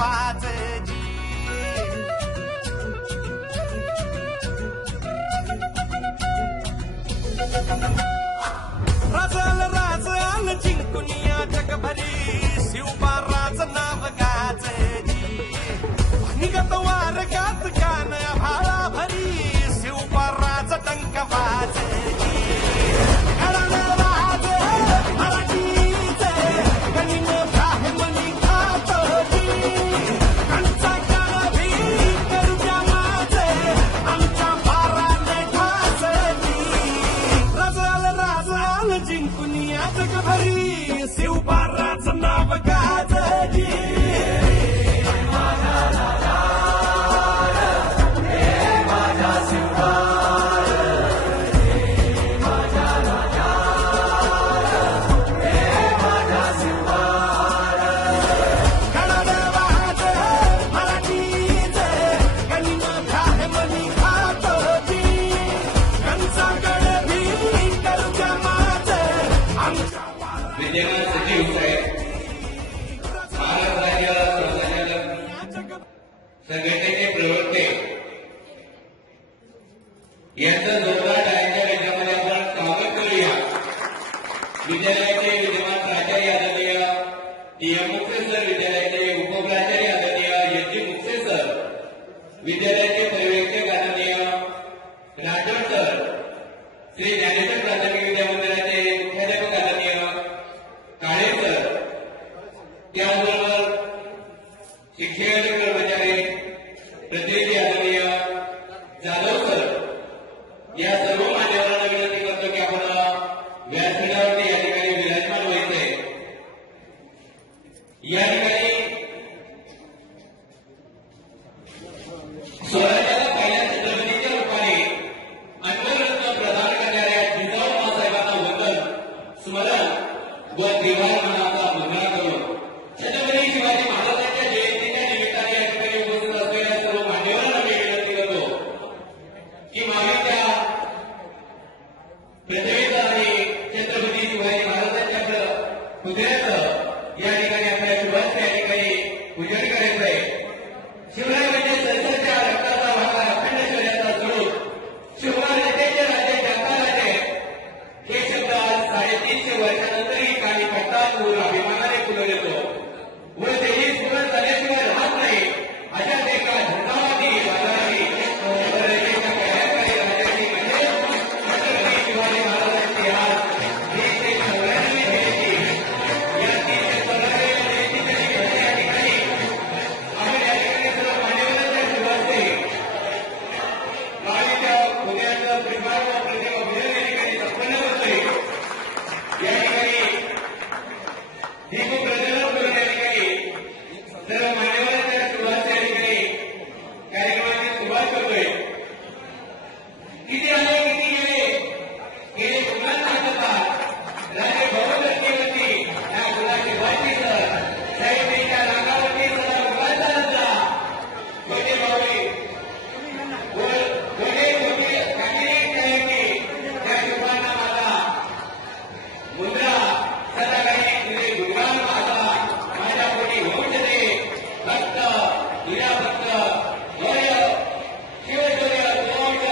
वाजली. राजाल राजाल जिंकुनिया जगभरी शिवबाराच नाव गाजली. निगत वारगात गान भाळा भरी शिवबाराच टंक वाजली. जिंकुनिया जगभरी शिवबाराचं नाव गाजली. संघटनेचे प्रवक्ते यांचं जोरदार टाळ्यांच्या गजरामध्ये आपण स्वागत करूया. विद्यालयाचे विद्यमान प्राचार्य आदरणीय टी.एम. मुक्ते सर, विद्यालयाचे उपप्राचार्य आदरणीय एस.जी. मुक्ते सर, विद्यालयाचे पर्यवेक्षक आदरणीय राठोड सर, श्री ज्ञानेश्वर प्राथमिक विद्यामंदिराचे मुख्याध्यापक आदरणीय काळे सर, त्याचबरोबर शिक्षक कर्मचारी प्रतिनिधी आदरणीय जाधव सर, या सर्व मान्यवरांना विनंती करतो की आपण व्यासपीठावरती या ठिकाणी विराजमान व्हायचे. या ठिकाणी स्वराज्याला पहिल्या छत्रपतीच्या रूपाने अन्नरत्न प्रदान करणाऱ्या जिजाऊ माँसाहेबांना वंदन, स्मरण व दिवाळ मनाचा मुद्रा करून छत्रपती शिवाजी महाराजांच्या जयंतीच्या निमित्ताने या ठिकाणी उपस्थित असलेल्या सर्व मान्यवरांना मी विनंती करतो की मागील पृथ्वीचा आणि छत्रपती शिवाजी महाराजांच्या पुतळ्याचं या ठिकाणी आपल्या शुभांश या ठिकाणी पूजन करायचं आहे. शिवराय म्हणजे संसदच्या रक्ताचा वाटा, अखंड शौर्याचा स्वरूप, शिवरायांचे राजे जाता राजे, हे शब्द आज 350 वर्षानंतरही काही पट्टावर अभिमानाने पुढे येतो व तेही स्फुरत झाल्याशिवाय राहत नाही. अशाच एका झंडावादी राजाची छत्रपती शिवाजी महाराजांची आज 394वी जयंती. या 394व्या जयंतीच्या निमित्ताने या ठिकाणी आपण या ठिकाणी सर्व मान्यवरांच्या शुभांचे गाडीच्या पुण्याचं प्रिमार व प्रतिमा पूजन या ठिकाणी संपन्न होतोय. या ठिकाणी दीपप्रज्वलन करून या ठिकाणी सर्व मान्यवरांच्या शुभांचे या ठिकाणी कार्यक्रमाची सुरुवात करतोय. किती आले किती गेले पुन्हा सांगतात राजे भवनवरती या गुलाची वाटी सर साहित्याच्या रागावरती सदा उभारला असला गोटे भावी गोटे गोटे काटेरी साहेबी त्या शुभांना माझा मुद्रा सदा काही तुझे गुणगान माझा माझ्या पोटी होऊन दे भक्त हिरा भक्त गौरव शिवशौर्य गोवंश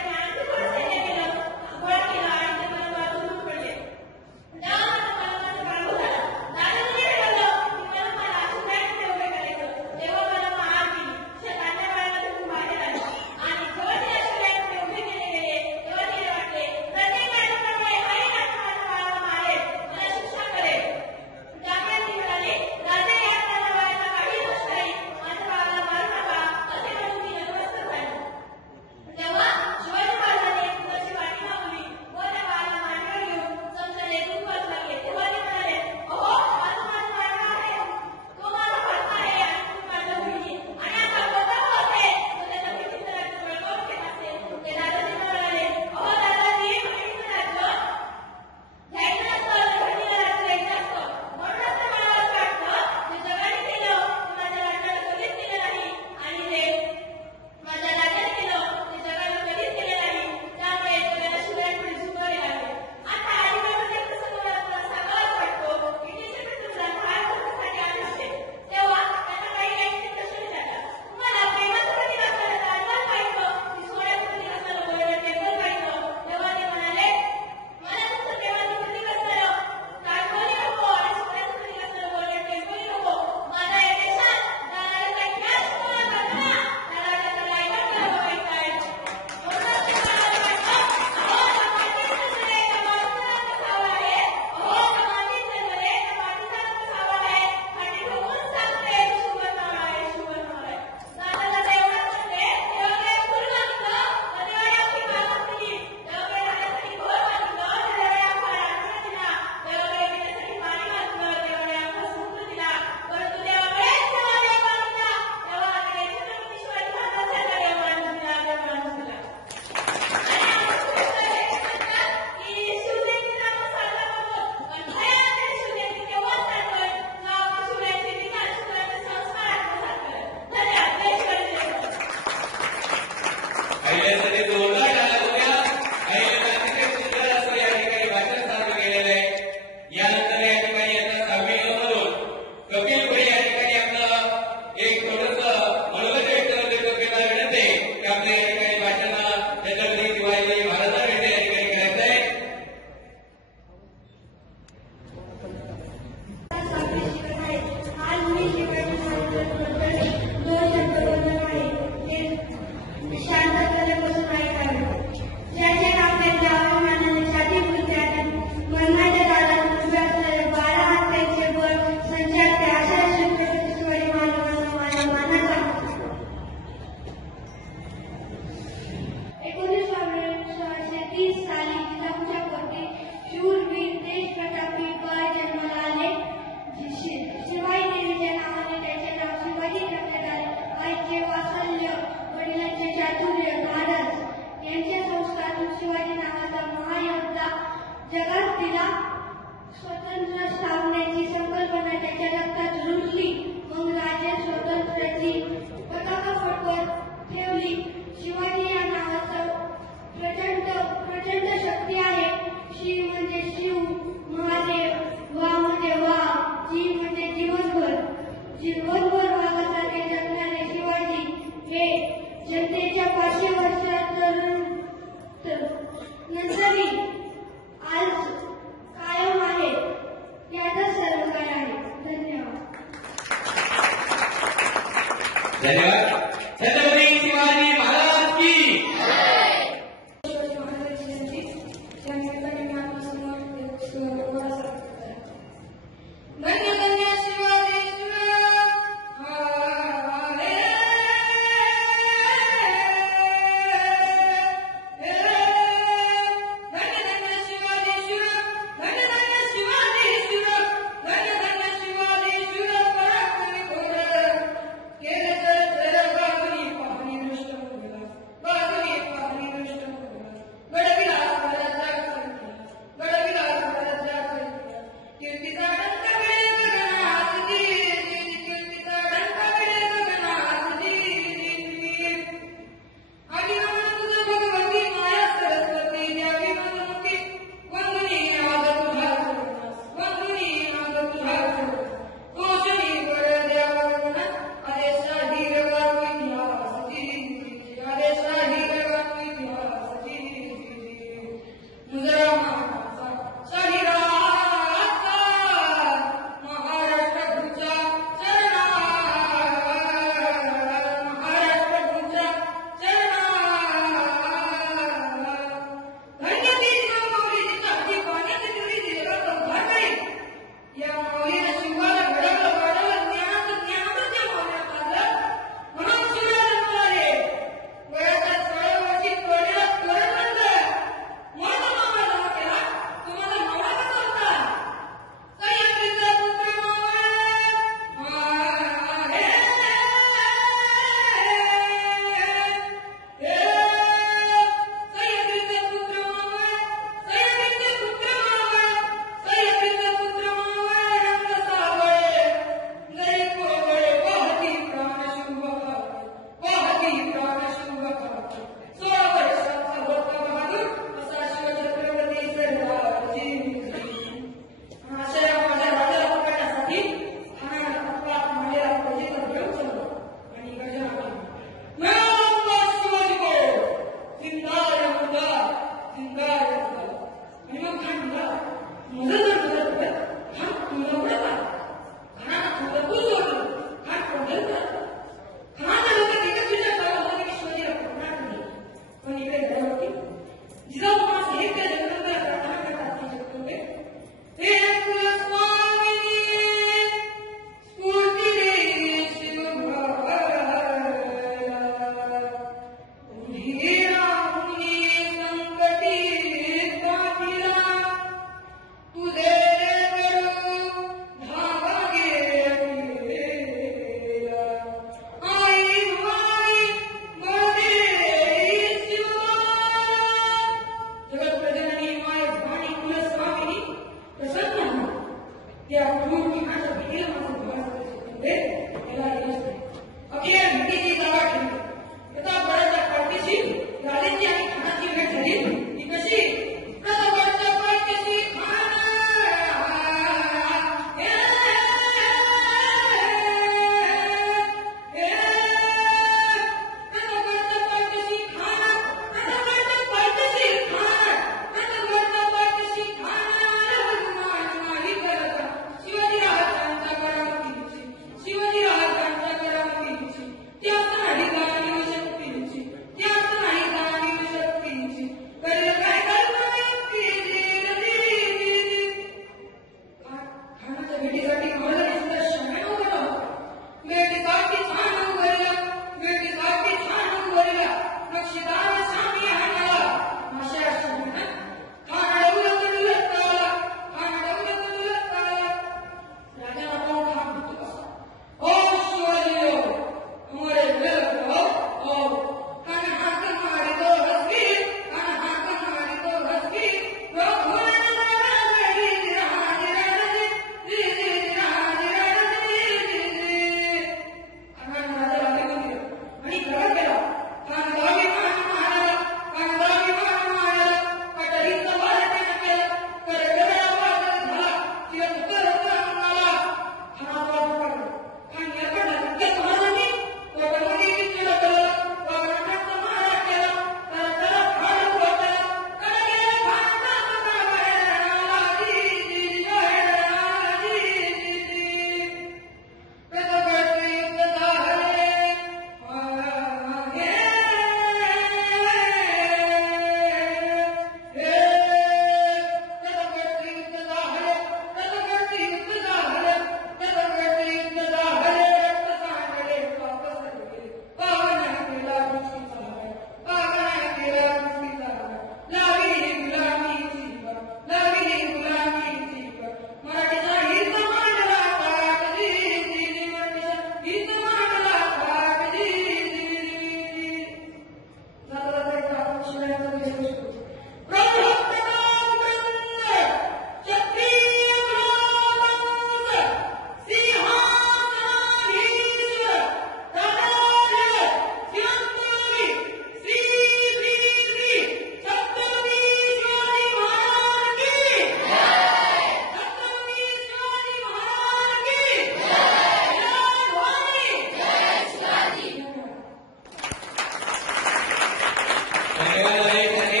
धन्यवाद आयोजकांनी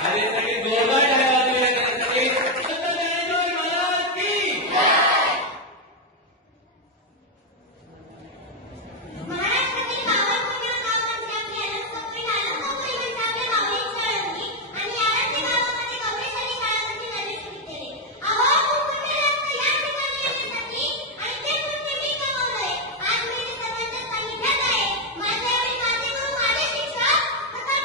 आणि सगळी जोरदार टाळ्या वाजवल्या त्यासाठी. संत ज्ञानेश्वर महाराज की महाराष्ट्रातील गावांमध्ये गावांमध्ये आपली अनंतपुरी अनंतपुरी म्हणजे आपल्या गावाची शाळांनी आणि यावरती गावामध्ये गौरीशाली शाळांमध्ये प्रवेश केले. अहो कुठे लागतं या ठिकाणी येण्यासाठी आणि ते कुठे मी कमवलंय. आज मी सर्वांच्या सांगितलं आहे माझ्याकडे माझे गुरु माझे शिक्षक कसा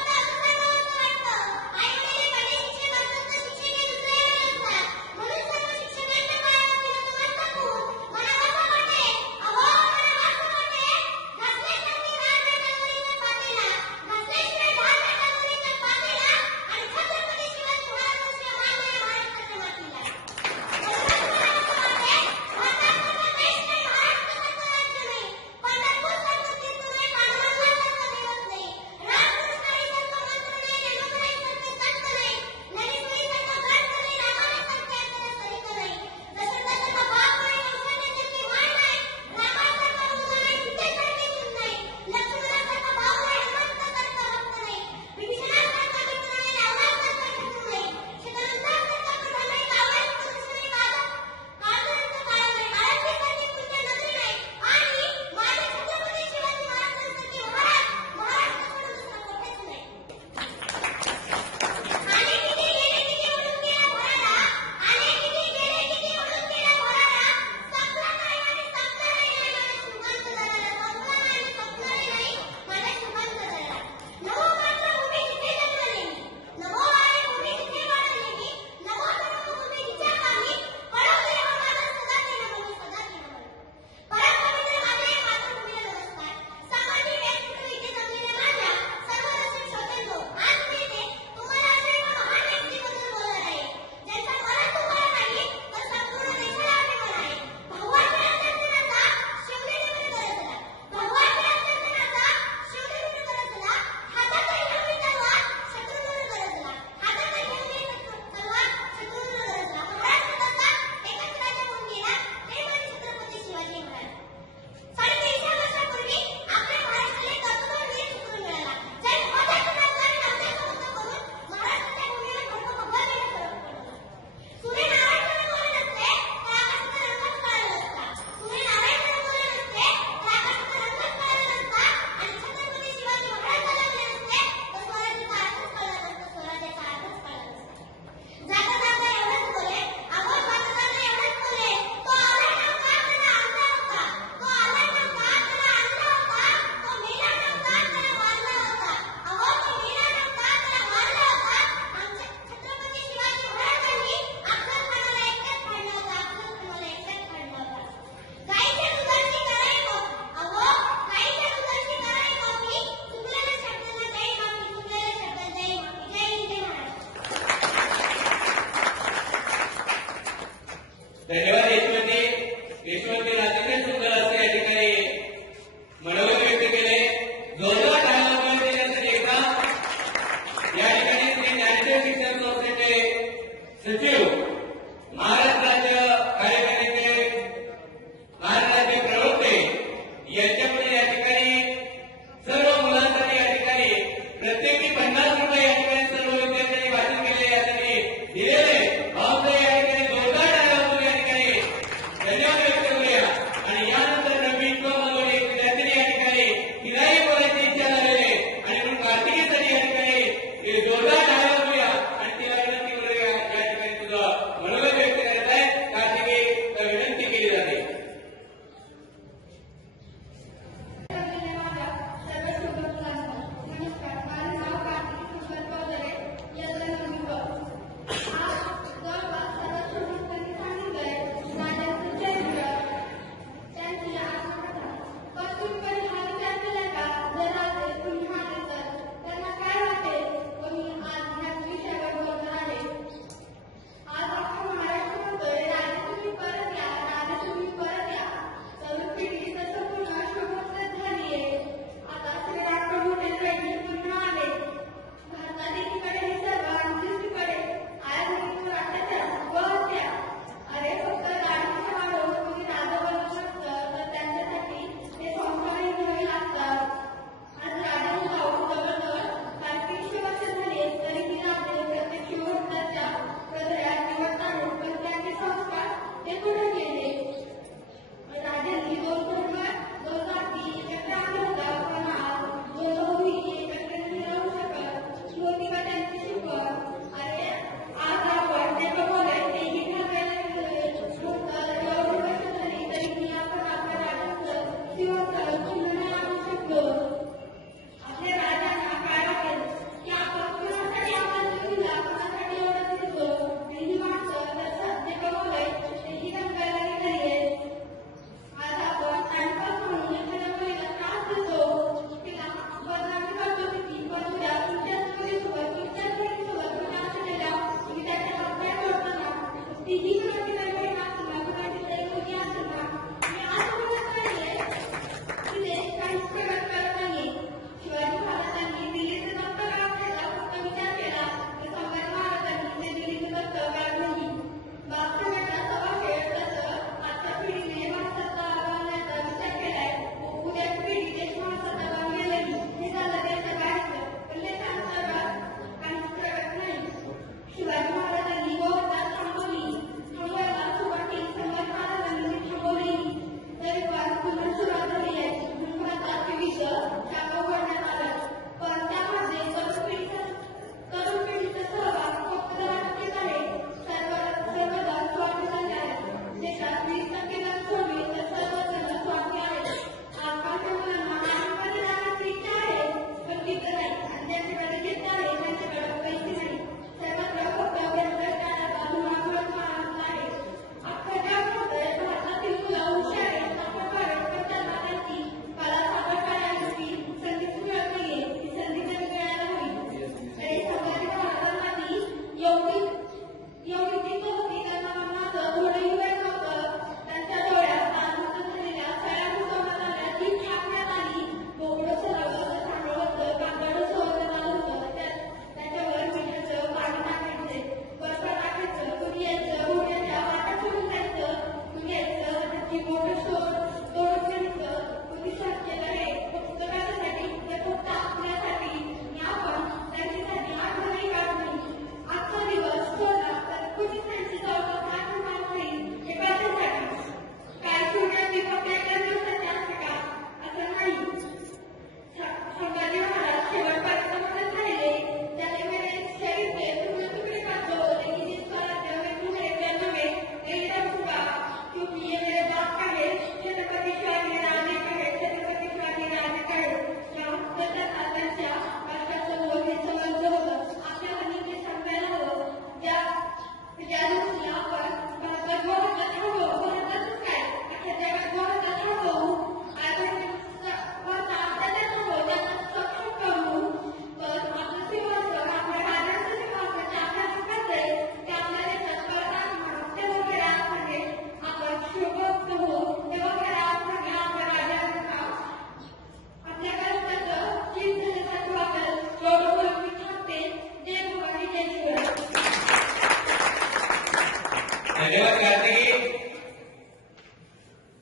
धन्यवाद कार्तिकी.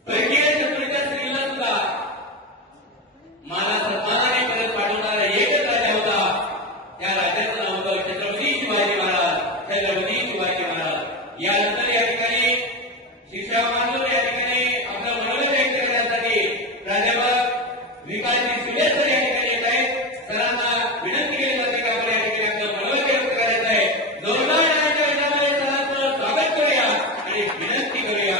परकीय शत्रूच्या स्त्रीला सुद्धा मला सन्मानाने परत पाठवणारा एकच राजा होता. त्या राजाचं नाव होतं छत्रपती शिवाजी महाराज. छत्रपती शिवाजी महाराज. यानंतर या ठिकाणी शिक्षा मानव या ठिकाणी आपलं मनोगत व्यक्त करण्यासाठी प्राध्यापक विकासजी सुरेश या ठिकाणी येत आहेत. सरांना विनंती केली जाते की आपण या ठिकाणी आपलं मनोगत व्यक्त करायचं आहे. जोरदार टाळ्यांच्या गजरामध्ये सरांचं स्वागत करूया आणि विनंती करूया.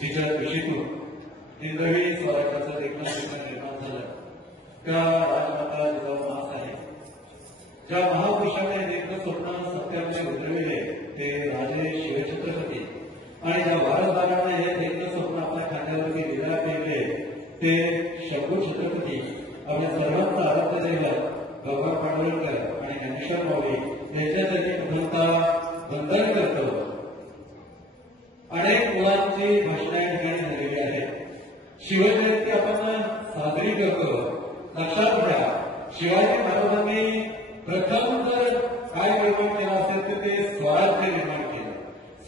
तिच्या कृषीतून इंद्रवी स्वराज्याचं एकनाथ निर्माण झालं. त्या राजमाता जिजाऊ महासाहेब ज्या महापुरुषाने नेत्र स्वप्न सत्याने उतरविले ते राजे शिवछत्रपती आणि ज्या वारसदाराने हे नेत्र स्वप्न आपल्या खात्यावरती विदा केले ते शंभू छत्रपती. आपल्या सर्वांचा आराध्य दैवत भगवान पांडुरंग आणि ज्ञानेश्वर माऊली यांच्यासाठी प्रथमता वंदन करतो. अनेक मुलांची भाषणे या ठिकाणी झालेली आहेत. शिवजयंती आपण साजरी करतो. लक्षात घ्या, शिवाजी महाराजांनी प्रथम जर काय निर्माण केलं असेल तर ते स्वराज्य निर्माण केलं.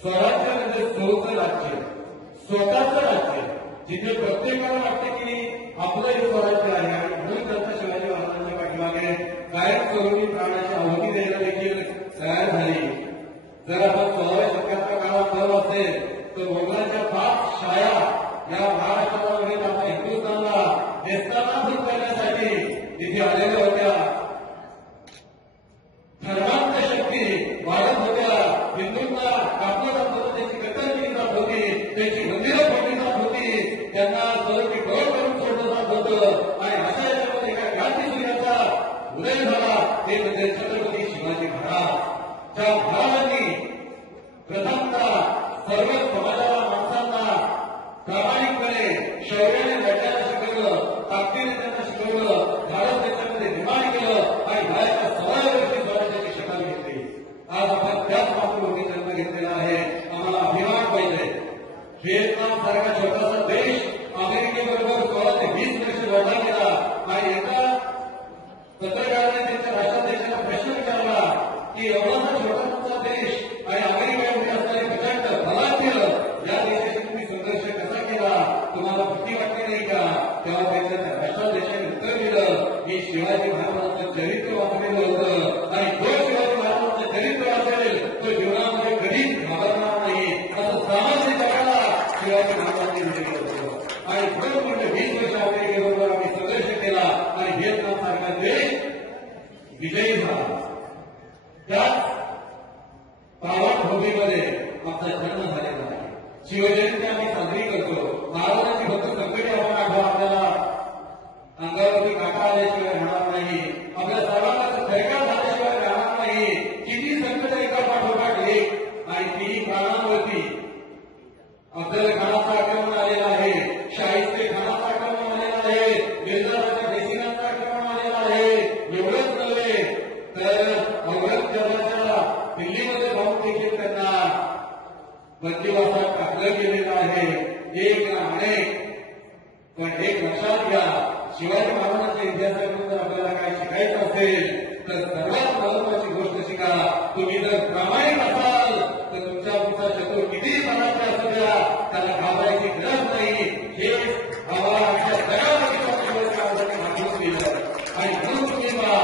स्वराज्य म्हणजे स्वतःचं राज्य, स्वतःचं राज्य, जिथे प्रत्येकाला वाटते की आपलं हे स्वराज्य आहे आणि म्हणून त्यांचा शिवाजी महाराजांच्या पाठीमागे कायमस्वरूपी प्राणाची आहुती द्यायला देखील तयार झाली. जर आपण 16व्या शतकाच्या काळात बघ असेल तर मोगलांच्या 5 शाया या महाराष्ट्रामध्ये आपल्या हिंदुस्थानला नेस्तानाभूत करण्यासाठी तिथे आलेल्या होत्या. धर्मांत शक्ती वाढत होत्या. हिंदूंना कापलं जात होतं, त्याची कत्तल केली जात होती, त्याची मंदिरं फोडली जात होती, त्यांना स्वरूपी डोळ करून सोडलं जात होतं. आणि अशा याच्यामध्ये एका क्रांती सूर्याचा उदय झाला. ते म्हणजे छत्रपती शिवाजी महाराज. ज्या महाराजांनी प्रथमतः सर्व समाजाला माणसांना प्रामाणिकपणे शौर्याने लढण्याला शिकवलं, ताकदीने त्यांना शिकवलं, भारत देशामध्ये निर्माण केलं आणि भारताच्या 16 वर्षी स्वराज्याची शपथ घेतली. आज आपण त्याच मातृभूमी जन्म घेतलेला आहे. आम्हाला अभिमान पाहिजे. व्हिएतनाम सारखा छोटासा देश अमेरिकेबरोबर 16 ते 20 वर्ष लढा गेला आणि एका पत्रकाराने त्यांच्या राष्ट्राध्यक्षाला प्रश्न विचारला की एवढासा छोटासा देश आणि अमेरिकेमध्ये असणारे प्रचंड बलाढ्य या देशाशी तुम्ही संघर्ष कसा केला, तुम्हाला भीती वाटली नाही का? तेव्हा त्यांच्या राष्ट्राध्यक्षाने उत्तर दिलं की शिवाजी महाराजांचं चरित्र वाचलेलं होतं आणि जो शिवाजी महाराजांचं चरित्र असेल तो जीवनामध्ये कधीच घाबरणार नाही असं सामान्य जगाला शिवाजी महाराजांनी दिलेलं होतं. आणि म्हणून म्हणजे 20 वर्ष अमेरिकेबरोबर आम्ही संघर्ष केला आणि व्हिएतनाम सारखा देश विजयी झाला. त्याच पावनभूमीमध्ये आमचा जन्म झालेला आहे. शिवजयंती आम्ही साजरी करतो. महाराजांची भक्त संकटे आपण आठवा. आपल्याला अंगावरती काटा आल्याशिवाय राहणार नाही. आपल्या सर्वांना धैर्य झाल्याशिवाय राहणार नाही. किती संकट एका पाठोपाठ एक आणि तिन्ही प्राणांवरती अफजल खानाचं आक्रमण आलेलं आहे, शाहिस्ते खानाचं आक्रमण आलेलं आहे, मिर्झाच्या देशिकांचं आक्रमण आलेलं आहे. एवढंच नव्हे तर औरंगजेबाच्या दिल्लीमध्ये जाऊन देखील त्यांना बंदिवासात टाकलं गेलेलं आहे. एक अनेक. पण एक लक्षात घ्या, शिवाजी महाराजांच्या इतिहासातून जर आपल्याला काय शिकायचं असेल तर सर्वात महत्वाची गोष्ट शिका. तुम्ही जर प्रामाणिक असाल तर तुमच्या पुढचा शत्रू किती मनाचा असू द्या, त्याला घाबरायची गरज नाही. हे आम्हाला आमच्या जगामध्ये मागून दिलं. आणि म्हणून तुम्ही पहा,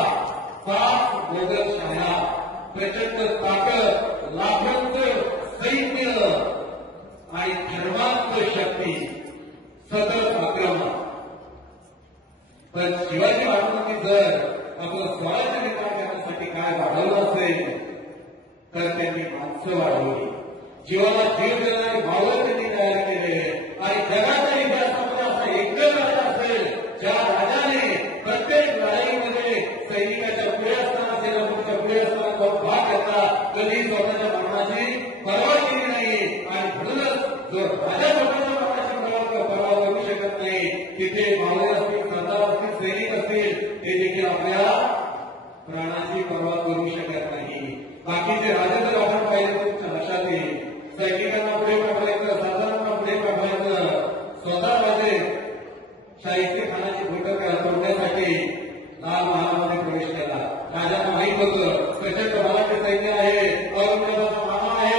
5 मोगल शाया, प्रचंड ताकद, लाखांचं सैन्य आणि धर्मांत शक्ती, सतत आक्रमण. पण शिवाजी महाराजांनी जर आपलं स्वराज्य निर्माण करण्यासाठी काय वाढवलं असेल तर त्यांनी माणसं वाढवली. जीवाला जीव देणारे भावं त्यांनी तयार केले. आणि जगाच्या इतिहासामध्ये असा एकच राजा असेल ज्या राजाने प्रत्येक लढाईमध्ये सैनिकाच्या पुढे असताना, सेनापतीच्या पुढे असताना तो भाग घेतला. कधी स्वतःच्या मरणाची पर्वा केली नाही. आणि म्हणूनच जो राजा स्वतःच्या मरणाची पर्वा करू शकत नाही, तिथे मावळे असतील, सरदार असतील, सैनिक असतील, ते देखील आपल्या प्राणाची पर्वा करू शकत नाही. बाकीचे राजे जर आपण पाहिजे तुमच्या लक्षात येईल, सैनिकांना पुढे पाठवायचं, सरदारांना पुढे पाठवायचं. स्वतः राजे शाहिस्ते खानाची बैठक तोडण्यासाठी लाल महालमध्ये प्रवेश केला. राजांना माहित होतं प्रचंड मराठी सैन्य आहे, औरंगजेबाचा मामा आहे,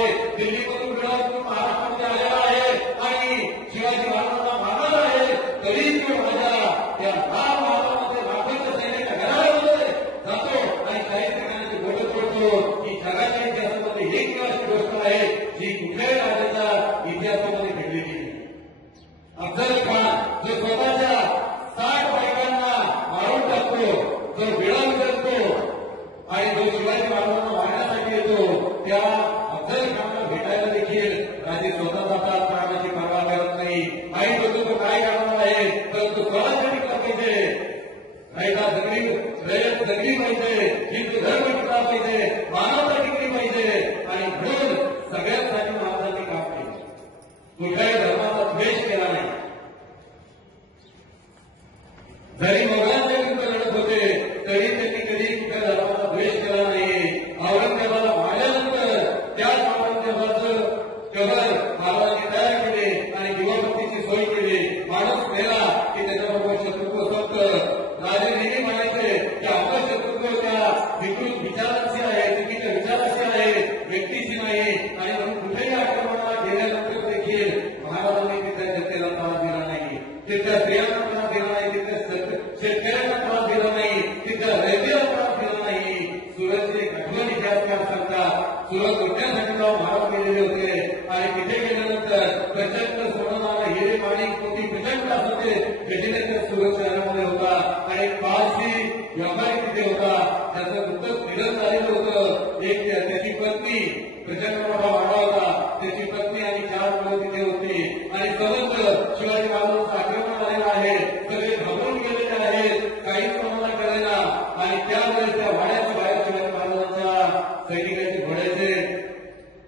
आणि जो शिवाजी महाराजांना मारण्यासाठी येतो त्या अफजल खानला भेटायला देखील राजे स्वतः जातात, प्राणाची पर्वा करत नाही. आणि तो काय करणार आहे तर तो स्वराज्यासाठी पाहिजे, रायला जगली पाहिजे, हिंदू धर्म टिकला पाहिजे, मानवता टिकली पाहिजे. आणि म्हणून सगळ्यांसाठी महाराजांनी काम केलं. कुठल्याही धर्माचा द्वेष केला नाही. जरी मोगलांच्या विरुद्ध लढत होते तरी त्यांनी कधी कुठल्या धर्माचा द्वेष केला नाही. औरंगजेबाला मारल्यानंतर त्याच औरंगजेबाचं शहर महाराजांनी तयार केले आणि दिवाबत्तीची सोय केली. माणूस मेला की त्याच्याबरोबर शत्रुत्व संपतं. राजे नेहमी म्हणायचे की आपलं शत्रुत्व त्या विकृत विचारांची आहे, चुकीच्या विचारांची आहे, व्यक्तीची नाही. आणि म्हणून कुठेही आक्रमणाला गेल्यानंतर देखील महाराजांनी तिथल्या जनतेला त्रास दिला नाही, तिथल्या स्त्रियांना त्रास दिला नाही, तिथल्या शेतकऱ्यांना त्रास दिला नाही, तिथल्या रयतेला त्रास दिला नाही. सुरतचे एक आठवण इतिहासकार सांगतात, सुरत लुटण्यासाठी महाराज गेलेले होते आणि तिथे गेल्यानंतर प्रचंड सोनं हिरे माणिक मोठी प्रचंड असं ते गजनेतर सुरत शहरामध्ये होता आणि पारसी व्यापारी तिथे होता. त्याचं नुकतंच निधन झालेलं होतं. एक त्याची पत्नी प्रचंड मोठा वाडा होता, त्याची पत्नी आणि 4 मुलं तिथे होती. आणि समजलं शिवाजी महाराजांचं आक्रमण झालेलं आहे, सगळे घाबरून गेलेले आहेत, काहीच कोणाला कळेना. आणि त्यावेळेस त्या वाड्याच्या बाहेर शिवाजी महाराजांच्या सैनिकांचे घोड्याचे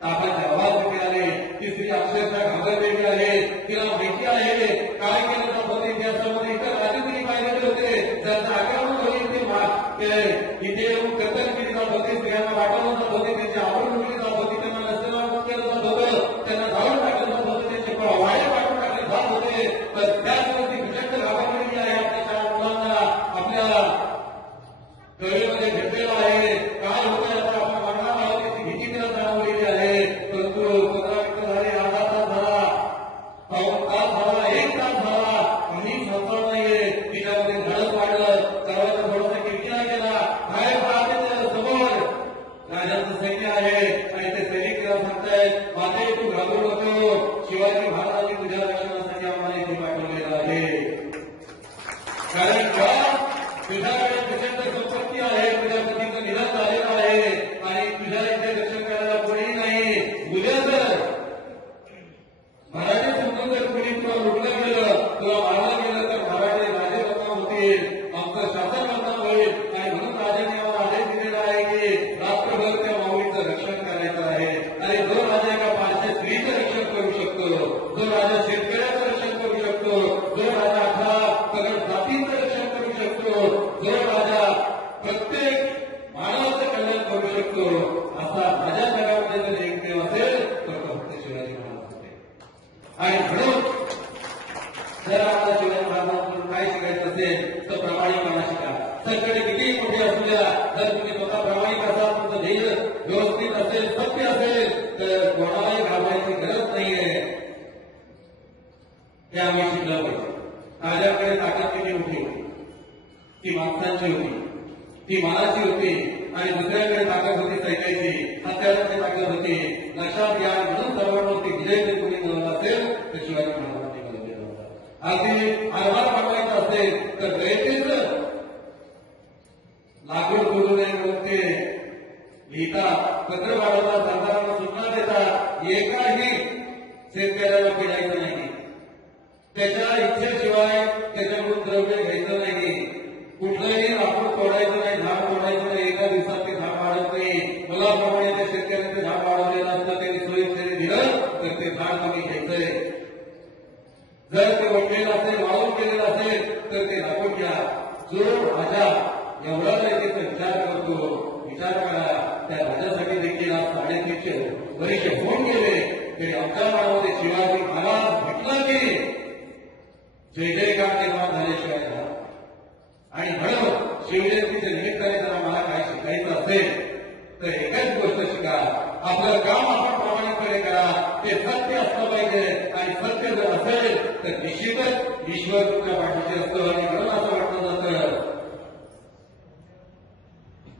तापाचे आवाज मिळाले. ती स्त्री अक्षरशः घाबरलेली आहे, तिला माहिती आहे काय केलं जात होते इतिहासामध्ये. इतर राजे तिने पाहिलेले होते, ज्यांचं आक्रमण होईल इथे येऊन कत्तल केली जात होती, स्त्रियांना वाटवलं जात होते, त्यांची आवड लुटली जात होती, त्यांना नसलेला केलं जात होतं, त्यांना जाळून टाकलं जात होतं, त्यांचे वाड्या पाठवून टाकले जात होते. तर त्याच गोष्टी प्रचंड घाबरलेली आहे. आपल्या 4 मुलांना आपल्या कळेमध्ये घेतलेला आहे. काय होतं याचा आपण म्हणणार आहोत त्याची भीती तिला जाणवलेली आहे. परंतु 15 मिनिटं झाले, अर्धा तास झाला, पाऊण तास झाला, 1 तास झाला, काही संसार नाहीये. तिच्यामध्ये झडप वाढलं, सर्वांचा थोडासा किरकिरा केला. बाहेर पाहते समोर राजांचं सैन्य आहे आणि ते सैनिक तिला सांगतायत, माते तू घाबरू नको, शिवाजी महाराजांनी तुझ्या रक्षणासाठी आम्हाला इथे पाठवलेलं आहे. कारण का तुझ्याकडे प्रचंड संपत्ती आहे, तुझ्या पतीचं निधन झालेलं आहे आणि तुझ्या इथे रक्षण करायला कोणी नाही. उद्या जर मराठी समजून जर कुणी तुला लुटलं गेलं, तुला मारलं गेलं तर मराठी राजे बदनाम होतील, आमचं शासन बदनाम होईल. आणि म्हणून राजाने आम्हाला आदेश दिलेला आहे की रात्रभर त्या माऊलीचं रक्षण करायचं आहे. आणि जो राजा एका पाचशे स्त्रीचं रक्षण करू शकतो, जो राजा शेतकऱ्याचं रक्षण करू शकतो, जो राजा 18 सगळ्या जातींचं रक्षण करू शकतो, जो राजा प्रत्येक मानवाचं कल्याण करू शकतो, असा माझ्या जगामध्ये जर एक देव असेल तर तो फक्त शिवाजी महाराज होते. आणि म्हणून जर आपल्या शिवाजी महाराजांकडून काय शिकायचं असेल तर प्रामाणिकपणा शिका. संकटे कितीही मोठे असू द्या, जर तुम्ही स्वतः प्रामाणिक असाल, तुमचं ध्येय व्यवस्थित असेल, सत्य असेल तर कोणालाही घाबरायची गरज नाहीये. हे आम्ही शिकलं पाहिजे. राजाकडे ताकद किती मोठी होती, ती माणसांची होती, ती मनाची होती. आणि दुसऱ्याकडे ताकद होती सैन्याची, हत्यारांची ताकद होती. लक्षात घ्या, म्हणून सर्वांवरती विजय जर कोणी मिळवला असेल तर शिवाजी महाराजांनी मिळवलेला होता. अगदी आरमार मागवायचा असेल तर रयतेचं लागवड करू नये म्हणून ते लिहितात, पत्र पाठवतात, सरदारांना सूचना देतात, एकाही शेतकऱ्याला पिडायचं नाही, त्याच्या इच्छेशिवाय त्याच्याकडून द्रव्य घ्यायचं नाही, कुठलंही लाकूड तोडायचं नाही, झाड तोडायचं नाही, एका दिवसात ते झाड वाढत नाही. मुलाप्रमाणे त्या शेतकऱ्यांचं झाड वाढवलेलं असतं, त्यांनी सोयीस्करी दिलं तर ते झाड कमी घ्यायचंय. जर ते वाढलेलं असेल, वाळून गेलेलं असेल तर ते राखून घ्या. जो राजा एवढा त्याचा विचार करतो, विचार करा, त्या राजासाठी देखील आज 350 वर्ष होऊन गेले तरी आमच्या मनामध्ये शिवाजी महाराज म्हटलं की जय जयकार निर्माण झाल्याशिवाय झाला. आणि म्हणून शिवजयंतीच्या निमित्ताने जर आम्हाला काय शिकायचं असेल तर एकच गोष्ट शिका, आपलं काम आपण प्रामाणिकपणे करा, ते सत्य असलं पाहिजे. आणि सत्य जर असेल तर निश्चितच ईश्वर तुमच्या पाठीशी असतो. आणि म्हणून असं वाटलं जातं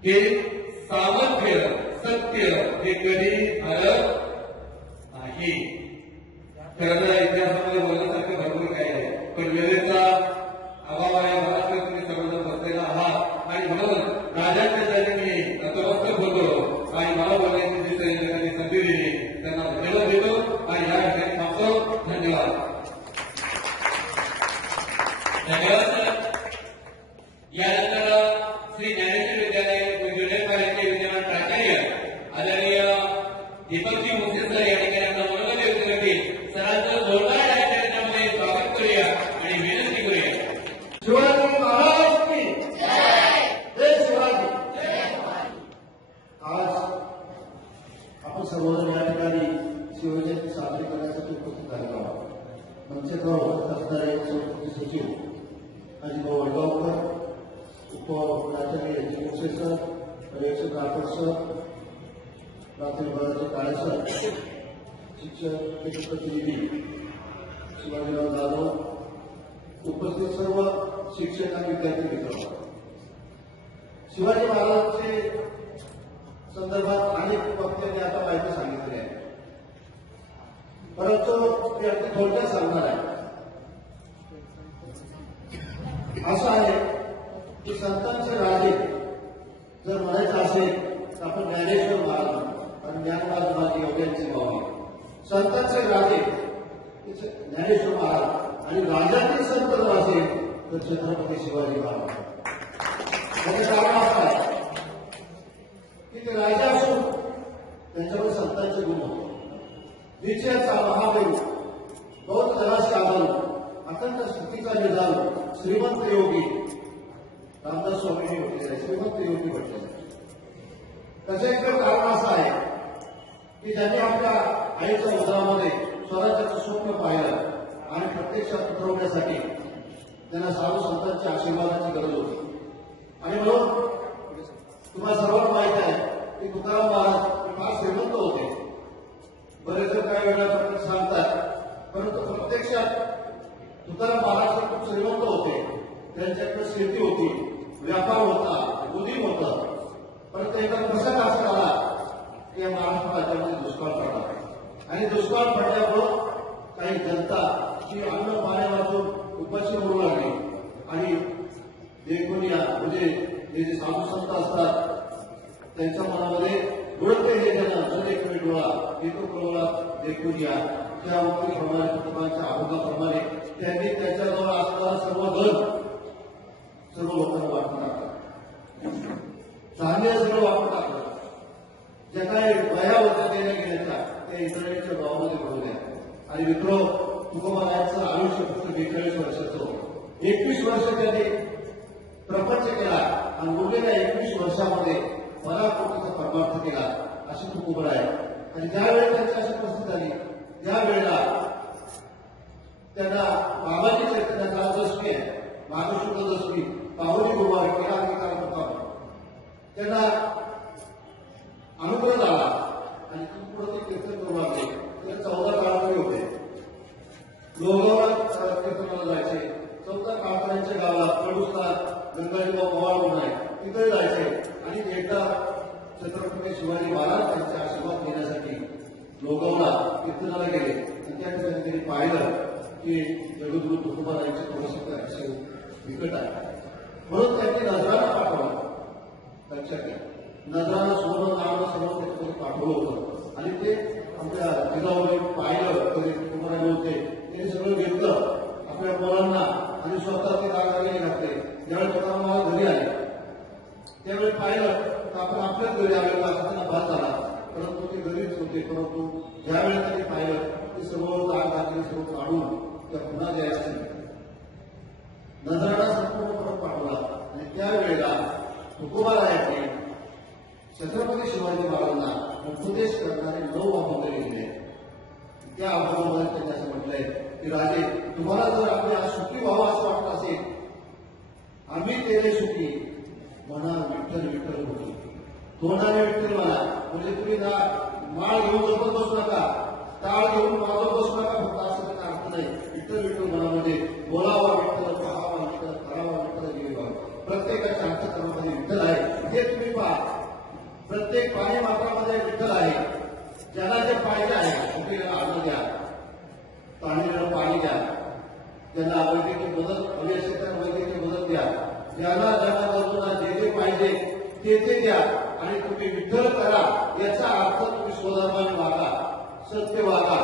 की सामर्थ्य सत्य हे कधी हरत नाही. खरं तर इतिहासामध्ये बोलण्यासारखं भरपूर काय आहे, पण वेळेचा अभाव आहे. महाराष्ट्रात तुम्ही सर्वजण बसलेला आहात आणि म्हणून राजांच्या जागी मी श्री ज्ञानेश्वर विद्यालय ज्युनियर कॉलेजचे विद्यमान प्राचार्य आदरणीय दीपकजी मुंडे सर या ठिकाणी आपला मनोगत व्यक्त करतील. सरांचं जोरदार या कार्यक्रमामध्ये स्वागत करूया आणि विनंती करूया. शिवाजी महाराज की जय शिवाजी. आज आपण सर्वजण या ठिकाणी शिवजयंती साजरी करण्यासाठी उपस्थित झालेलो आहोत. मंचेगाव असणारे संस्कृती सचिव अजितभाऊ वडगावकर, उपप्राचार्य मुंडे सर, पर्यवेक्षक राठोड सर, प्राथमिक विभागाचे काळे सर, शिक्षक प्रतिनिधी शिवाजीराव जाधव, उपस्थित सर्व शिक्षक आणि विद्यार्थी मित्र. शिवाजी महाराजांचे संदर्भात अनेक वक्त्यांनी आता माहिती सांगितली आहे, परंतु मी अगदी थोडक्यात सांगणार आहे. असं आहे की संतांचे राजे जर म्हणायचं असेल तर आपण ज्ञानेश्वर महाराज आणि ज्ञानराज महाराज योग्यांची भाव आहे. संतांचे राजे ज्ञानेश्वर महाराज आणि राजातील संत जर असेल तर छत्रपती शिवाजी महाराज. त्याचं कारण असं आहे की ते राजा असून त्यांच्याकडे संतांचे गुण होते. विजयाचा महादेव बौद्ध जराशी आदल अखंड स्थितीचा निजाल श्रीमंत योगी रामदास स्वामींनी म्हटलेलं आहे. श्रीमंत योगी म्हटलेलं आहे. त्याचं एक कारण असं आहे की ज्यांनी आपल्या आईच्या उदरामध्ये स्वराज्याचं स्वप्न पाहिलं आणि प्रत्यक्षात उतरवण्यासाठी त्यांना साधू संतांच्या आशीर्वादाची गरज होती. आणि म्हणून तुम्हाला सर्वांना माहित आहे की तुकाराम महाराज फार श्रीमंत होते. बरेच जण काही वेळा सांगतात, परंतु प्रत्यक्षात तुकाराम महाराज खूप श्रीमंत होते. त्यांच्याकडे शेती होती, व्यापार होता, उदीम होतं. परंतु एका प्रसंग असा आला की या महाराष्ट्र राज्यामध्ये दुष्काळ पडला आणि दुष्काळ पडल्यामुळं काही जनता जी अन्न पाण्या वाचून उपाशी होऊ लागली आणि देखुनिया म्हणजे हे जे साधू संत असतात त्यांच्या मनामध्ये गुळते हे जन जने कमी डोळा येतो प्रवला देखुनिया त्या प्रमाणे कुटुंबाच्या अभोगाप्रमाणे त्यांनी त्याच्याजवळ असणारा सर्व धन सर्व लोकांना वाटून टाकलं. धान्य सगळं वापरून टाकलं. ज्या काही वया होत्या देण्या घेण्याच्या त्या इंटरनेटच्या भावामध्ये घडवल्या. आणि मित्र तुकोबारायांचं आयुष्य फक्त 42 वर्षाचं होतं. 21 वर्ष त्यांनी प्रपंच केला आणि उरलेल्या 21 वर्षामध्ये मला कोटीचा परमार्थ केला अशी तुकोबरा आहे. आणि ज्यावेळी त्यांची अशी परिस्थिती झाली त्यावेळेला त्यांना बाबाजी चैतन्याचा दशमी आहे, माघशुद्ध दशमी पाहुणी गुरुवार केला अंगीकार होता. त्यांना अनुग्रह झाला आणि पुढे ते कीर्तन करू लागले. त्याला 14 काळकरी होते. लोगावात कीर्तनाला जायचे. 14 काळकऱ्यांच्या गावात कडुस्तात गंगाजीबाब पवार म्हणून आहे तिथे जायचे आणि एकदा छत्रपती शिवाजी महाराज त्यांचे आशीर्वाद घेण्यासाठी लोगावला कीर्तनाला गेले. आणि त्या ठिकाणी त्यांनी पाहिलं की जगद्गुरु तुकोबारायांची परिस्थिती अशी बिकट आहे. म्हणून त्यांनी नजराना पाठवलं. लक्षात घ्या, नजराना सुवर्ण नाव सर्व त्याच्यामध्ये पाठवलं होतं आणि ते आमच्या जिजाऊने पाहिलं. कधी तुकोबारायला होते त्यांनी सगळं घेतलं आपल्या मुलांना आणि स्वतः ते दागदागिने घातले. ज्यावेळी तुकाराम महाराज घरी आले त्यावेळी पाहिलं तर आपण आपल्याच घरी आलेला असं त्यांना भास झाला. परंतु ते घरीच होते. परंतु ज्यावेळी त्यांनी पाहिलं ते सर्व दागदागिने सर्व काढून त्या पुन्हा द्यायचे नजराना संपूर्ण परत पाठवला. आणि त्यावेळेला तुकोबारायांनी छत्रपती शिवाजी महाराजांना उपदेश करणारे 9 अभंग लिहिले. त्या अभंगामध्ये त्यांनी असं म्हटलंय की राजे तुम्हाला जर आम्ही आज सुखी व्हावं असं वाटत असेल, आम्ही केले सुखी म्हणा विठ्ठल विठ्ठल होती. तोंडाने विठ्ठल म्हणा म्हणजे तुम्ही ना माळ घेऊन जपत बसू नका, टाळ घेऊन वाजवत बसू नका. फक्त असं त्याचा अर्थ नाही. विठ्ठल विठ्ठल म्हणा म्हणजे बोलावा विठ्ठल, पहावा विठ्ठल, करावा विठ्ठल गिरीवा. प्रत्येकाच्या अंतःकरणामध्ये विठ्ठल आहे हे तुम्ही पहा. प्रत्येक पाणी मात्रामध्ये विठ्ठल आहे. ज्याला जे पाहिजे आहे कुठेला अन्न द्या, पाणीला पाणी द्या. ज्यांना वैद्यकीय मदत हवी असेल त्यांना वैद्यकीय मदत द्या. ज्यांना ज्यांना गरजूंना जे जे पाहिजे ते द्या. आणि तुम्ही विठ्ठल करा याचा अर्थ तुम्ही स्वधर्माने वागा, सत्य वागा,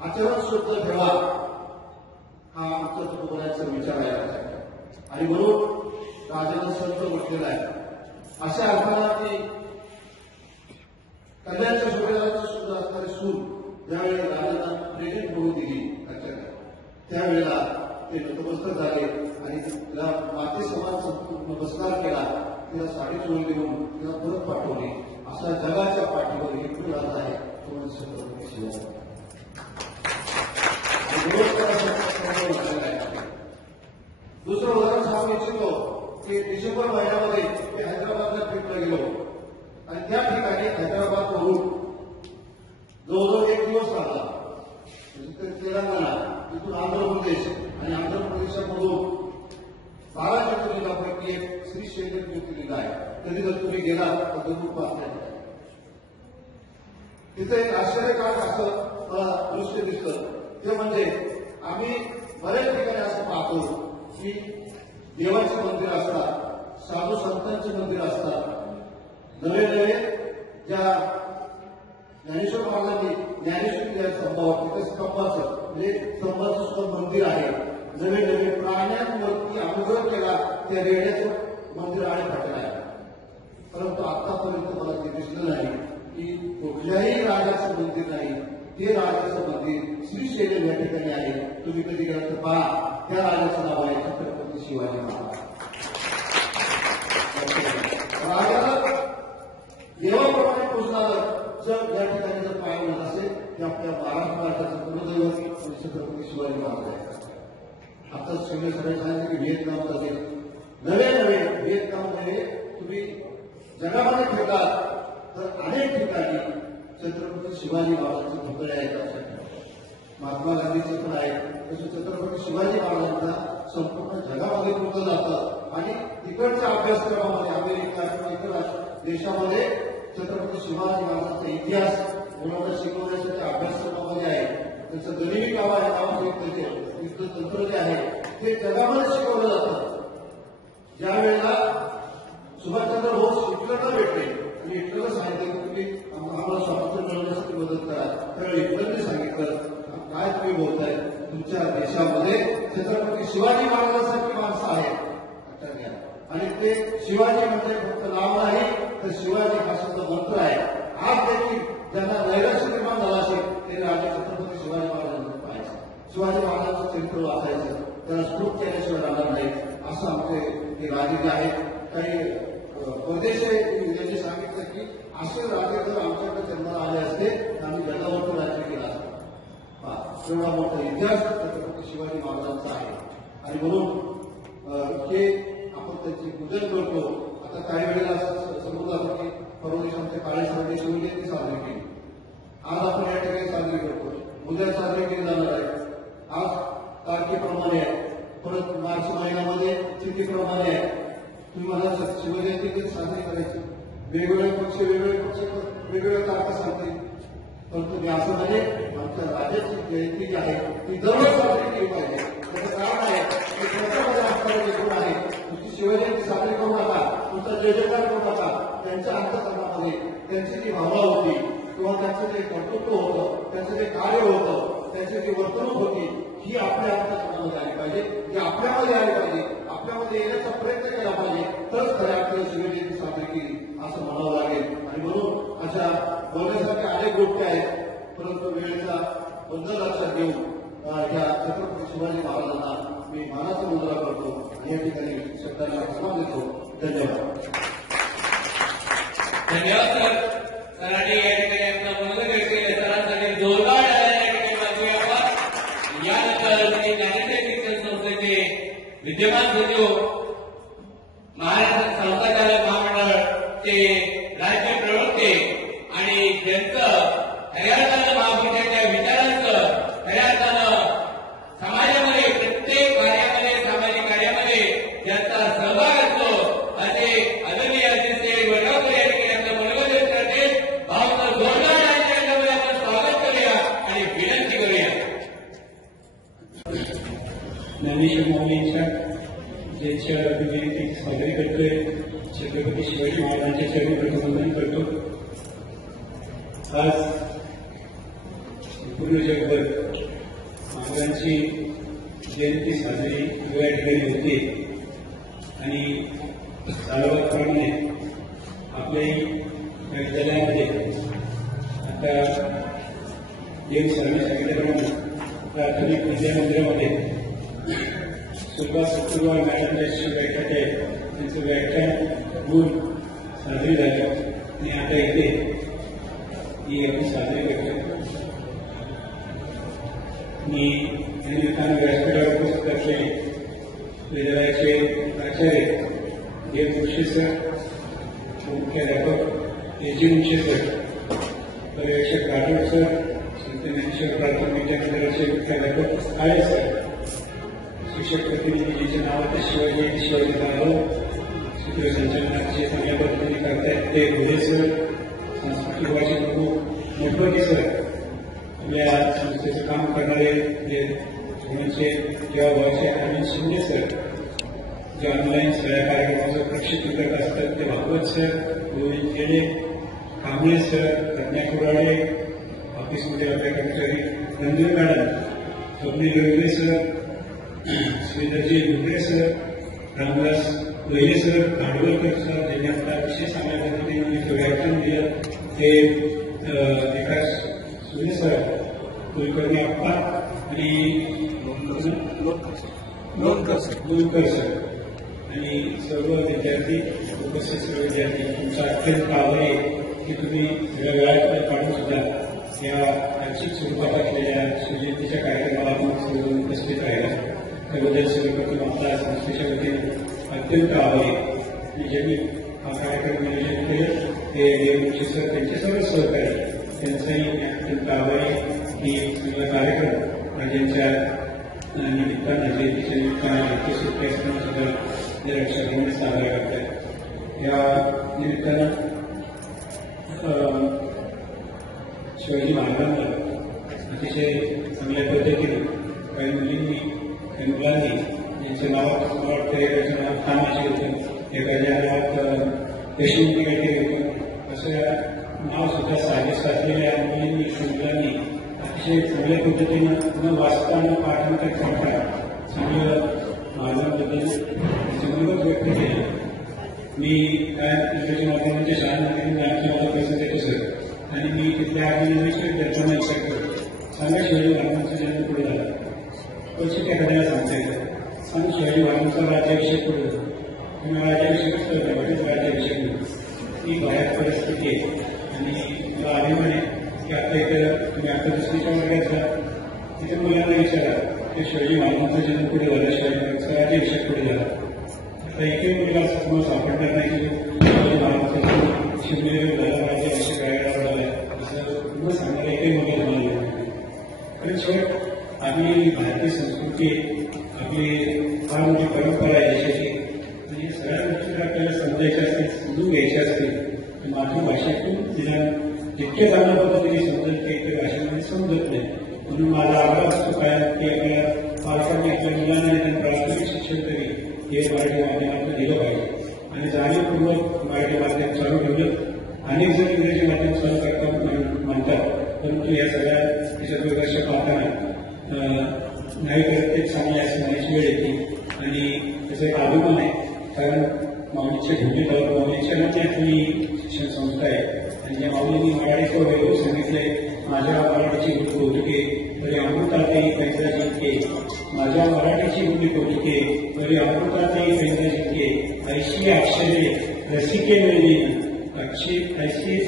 आचरण शुद्ध ठेवा. हा आमचा तुकोबारायांचा विचार आहे. आणि म्हणून राजानं संत म्हटलेला आहे. अशा अर्थानं की कल्याणच्या सुभेदाराची सुद्धा असणारी सून ज्यावेळी राजांना प्रेरित म्हणून दिली लक्षात घ्या, त्यावेळेला ते नतमस्तक झाले आणि तिला माते समान नमस्कार केला, तिला साडी चोळी देऊन तिला परत पाठवली. असा जगाच्या पाठीवर एकूण राजा आहे तो म्हणजे छत्रपती शिवाजी. दुसरं उदाहरण सांगू इच्छितो की डिसेंबर महिन्यामध्ये मी हैदराबादला ट्रिपला गेलो आणि त्या ठिकाणी हैदराबादवरून जवळजवळ 1 दिवस राहिला. तेलंगणा, तिथून आंध्र प्रदेश आणि आंध्र प्रदेशामधून 12 ज्योतिर्लिंगापैकी एक श्री क्षेत्र ज्योतिर्लिंग आहे. कधी जर तुम्ही गेला तर जरूर पाहता. तिथे एक आश्चर्यकारक असं मला दृश्य दिसतं. ते म्हणजे आम्ही बऱ्याच ठिकाणी असं पाहतो की देवाची मंदिर असतात, साधू संतांची मंदिर असतात, नवे नवे ज्या ज्ञानेश्वर महाराजांनी ज्ञानेश्वरी या स्तंभावर तिथे स्तंभाचं म्हणजे स्तंभाचं सुद्धा मंदिर आहे. नवे नवे प्राण्यांवरती अनुग्रह केला त्या रेड्याचं मंदिर आणि फाटलं आहे. परंतु आतापर्यंत मला ते दिसलं नाही की कुठल्याही राजाचं मंदिर नाही. ते राजाचं मंदिर श्रीशैल या ठिकाणी आहे. तुम्ही कधी गेला तर पहा, त्या राजाचं नाव आहे छत्रपती शिवाजी महाराज. राजाला देवाप्रमाणे पोचणारं जग या ठिकाणी जर पाहिलं असेल ते आपल्या महाराष्ट्राचं कुलदैवत छत्रपती शिवाजी महाराज आहे. आता सगळे सांगितलं की व्हिएतनाम असेल, नवे नवे व्हिएतनाममध्ये तुम्ही जगामध्ये फिरलात तर अनेक ठिकाणी छत्रपती शिवाजी महाराजांचे पुतळे आहेत. महात्मा गांधीचे पण आहे. तसं छत्रपती शिवाजी महाराजांना संपूर्ण जगामध्ये पुरलं जातं आणि तिकडच्या अभ्यासक्रमामध्ये अमेरिका किंवा इतर देशामध्ये छत्रपती शिवाजी महाराजांचा इतिहास मुलांना शिकवण्यासाठी अभ्यासक्रमामध्ये आहे. त्याचं गनिमी कावा हे नाव त्याचे तंत्र जे आहे ते जगामध्ये शिकवलं जातं. ज्या वेळेला सुभाषचंद्र बोस हिटलरला भेटले आणि हिटलरला सांगितलं की तुम्ही आम्हाला स्वातंत्र्य मिळवण्यासाठी मदत करा, त्यावेळी हिटलरने सांगितलं काय तुम्ही बोलताय, तुमच्या देशामध्ये छत्रपती शिवाजी महाराजांसारखी माणसं आहेत आणि ते शिवाजी म्हणजे फक्त नाव नाही तर शिवाजी हा सुद्धा मंत्र आहे. आज देखील ज्यांना नैराश्य निर्माण झाला असेल ते राजा छत्रपती शिवाजी महाराजांना पाहायचं, शिवाजी महाराजांचं चरित्र वाचायचं, त्याला स्फूर्त केल्याशिवाय राहणार नाही. असं आमचे हे राजे जे आहेत. काही परदेशी त्यांनी सांगितलं की असे राजे जर आमच्याकडे जन्माला आले असते तर आम्ही जगावरती राज्य केला असतं. एवढा मोठा इतिहास छत्रपती शिवाजी महाराजांचा आहे आणि म्हणून हे आपण त्यांची पूजन करतो. आता काही वेळेला समजून जातो की परवा दिवशी आमच्या काळे साहेबांनी शिवजयंती साजरी केली. आज आपण या ठिकाणी साजरी करतो, उद्या साजरी केली जाणार आहे. आज तारखेप्रमाणे आहे, परत मार्च महिन्यामध्ये तिथीप्रमाणे आहे. तुम्ही मला शिवजयंती कधी साजरी करायची, वेगवेगळे पक्ष वेगवेगळ्या तारखा सांगतील. परंतु मी असं म्हणजे आमच्या राजाची जयंती जी आहे ती दररोज साजरी केली पाहिजे. त्याचं कारण आहे की त्याच्यामध्ये असणारे जे गुण आहे, तुमची शिवजयंती साजरी करू नका, तुमचा जयजयकार करू नका. त्यांच्या अंतःकरणामध्ये त्यांची जी भावना होती किंवा त्यांचं जे कर्तृत्व होतं, त्यांचं जे कार्य होतं, त्यांची जी वर्तणूक होती ही आपल्या अंतःकरणामध्ये आली पाहिजे, ही आपल्यामध्ये आली पाहिजे, आपल्यामध्ये येण्याचा प्रयत्न केला पाहिजे, तरच खऱ्या अर्थाने शिवजयंती साजरी केली असं म्हणावं लागेल. आणि म्हणून अशा बोलण्यासारख्या अनेक गोष्टी आहेत, परंतु वेळेचा बंद लक्षात घेऊन या छत्रपती शिवाजी महाराजांना मी मानाचा मुजरा करतो आणि या ठिकाणी शब्दांना सन्मान देतो. धन्यवाद. धन्यवाद सर. सरांनी या ठिकाणी आपला मनोगत व्यक्त केले. सरांसाठी जोरदार टाळ्या या ठिकाणी वाजवूया आपण. यानंतर श्री ज्ञानेश्वर शिक्षण संस्थेचे विद्यमान सचिव, महाराष्ट्र संस्थाचालक महामंडळचे राज्य प्रवक्ते आणि ज्यांचं खऱ्या अर्थानं महापुरुषांच्या विचारांचं खऱ्या अर्थानं समाजामध्ये प्रत्येक कार्यामध्ये सामाजिक कार्यामध्ये ज्यांचा सहभाग असतो असे आदरणीय अतिशय वडगावकर या ठिकाणी आपलं मनोगत व्यक्त करतील. भावचं जोरदार यांच्यामध्ये आपण स्वागत करूया आणि विनंती करूया. ज्ञानेश्वर माऊलींच्या जयंती साजरी करतोय. छत्रपती शिवाजी महाराजांच्या चरणी प्रथमवंदन करतो. आज पूर्ण जगभर महाराजांची जयंती साजरी या ठिकाणी होते आणि सार्वजनिकपणे आपल्याही विद्यालयामध्ये आता देव सरांनी सांगितल्याप्रमाणे प्राथमिक विद्यामंदिरामध्ये सुरुवात शुक्रवार मॅडमच्या व्याख्यात आहे त्यांचं व्याख्यान होऊन साजरी झाली आणि आता इथे ही आपण साजरी करतो. मी या निमित्तानं व्यासपीठावर उपस्थित असलेले विद्यालयाचे प्राचार्य देव जोशी सर, मुख्याध्यापक एजी मुंशे सर, पर्यवेक्षक राठोड सर, संत ज्ञानेश्वर प्राथमिक विद्यामंदिराचे मुख्याध्यापक काळे सर, शिक्षक प्रतिनिधीचे नाव होते शिवाजी जाधव, सूत्रसंचालनाचे चांगल्या पद्धतीने करतायत ते भोले सर, सांस्कृतिक भाषिक प्रमुख मोठवती सर, आपल्या संस्थेचं काम करणारे जे धोरणचे जेव्हा अरविंद शिंदे सर, जे ऑनलाईन सगळ्या कार्यक्रमाचं प्रक्षेपण करत असतात ते भागवत सर, गोविंद खेडे, कांबळे सर, रत्ना कुराडे, ऑफिसमध्ये आपल्या कर्मचारी रंजन मॅडम, स्वप्नील रेल्वे सर, श्रीधरजी Dubre sir, Ramdas Vaile sir, Bhandwalkar sir, ज्यांनी आपला अतिशय चांगल्या पद्धतीने व्याख्यान दिलं ते विकास सुरे सर, कुलकर्णी अप्पा आणि लोणकर सर आणि सर्व विद्यार्थी, उपस्थित सर्व विद्यार्थी, तुमचा अत्यंत आभार आहे की तुम्ही सगळ्या वेळात काढून सुद्धा या आंशिक स्वरूपात असलेल्या सुजयतेच्या कार्यक्रमाला आपण उपस्थित राहिला त्याबद्दल सर्वप्रथम आपला संस्थेच्या वतीने अत्यंत आभारी आणि ज्यांनी हा कार्यक्रम नियोजन केले ते देवमुखी सर, त्यांचे सर्व सहकारी, त्यांचाही अत्यंत आभारी की सगळा कार्यक्रम राजांच्या निमित्तानं जयंतीच्या निमित्तानं सुट्टी असताना सुद्धा ते रक्षाबंधन साजरा करतात. या निमित्तानं शिवाजी महाराजांना अतिशय चांगल्या पद्धतीने काही मुलींनी काही मुलांनी यांचं नाव वाटतं, एकाचं नाव तानाजी होतं, एखाद्या नावात यशवंती काहीतरी होतं, असं नाव सुद्धा साजलेल्या मुलींनी मुलांनी अतिशय चांगल्या पद्धतीनं न वाचता न पाठांतर करता चांगलं महाराजांबद्दल त्यांचे मनोगत व्यक्त केलं. मी काय इंग्रजी माध्यमांच्या शाळांमध्ये माझा पैसा देतो सर आणि मी तिथल्या विद्यार्थ्यांना विचार करतो, सांगा शिवाजी महाराजांचा जन्म पुढे झाला, क्वचित एखाद्याला सांगता येतं, सांग शिवाजी महाराजांचा राज्याभिषेक पुढे होतो, तुम्ही राज्याभिषेकच करता वाटेच राज्याभिषेक म्हणून ही भयात परिस्थिती आहे. आणि मला अभिमान आहे की आता इथं तुम्ही आता दुसरीच्या वर्गात जा, तिथे मुलांना विचारा की शिवाजी महाराजांचा जन्म पुढे झाला, शिवाजी महाराजांचा राज्याभिषेक पुढे झाला. आता एकही मुलगा असं तुम्हाला सापडणार नाही की शिवाजी महाराजांचा शिवनेरीवर झाला, राज्याभिषेक रायगडावर झाला असं तुम्हाला सांगणारा एकही मुलगा तुम्हाला नाही. कारण शेवट आम्ही भारतीय संस्कृती आपली फार मोठी परंपरा आहे देशाची आणि सगळ्या गोष्टी जर आपल्याला समजायच्या असतील, समजून घ्यायच्या असतील तर मातृभाषेतून तिला जितके चांगल्या पद्धतीने समजत ते इतर भाषेमध्ये समजत नाही. म्हणून माझा आग्रह असतो काय की आपल्या पालकांनी आपल्या मुलांना निदान प्राथमिक शिक्षण तरी हे मराठी माध्यमातून दिलं पाहिजे आणि जाणीवपूर्वक मराठी माध्यम चालू ठेवलं. अनेक जण इंग्रजी माध्यम चालू करतात म्हणतात, परंतु या सगळ्या त्याच्यात वर्ष पाहताना नाही करत ते चांगले असं म्हणायची वेळ येते आणि त्याचा एक अभिमान आहे. कारण माऊलीच्या भूमिकेवर माऊलीच्या नात्यातली शिक्षण संस्था आहे आणि ज्या माऊलींनी मराठीचं वैभव सांगितलंय, माझ्या मराठीची भूमी कौतुके तरी अमृतातही पैसा जिंके, माझ्या मराठीची भूमी कौतुके तरी अमृतातही पैसा जिंके, ऐशी अक्षरे रसिके मिळेल, ऐशी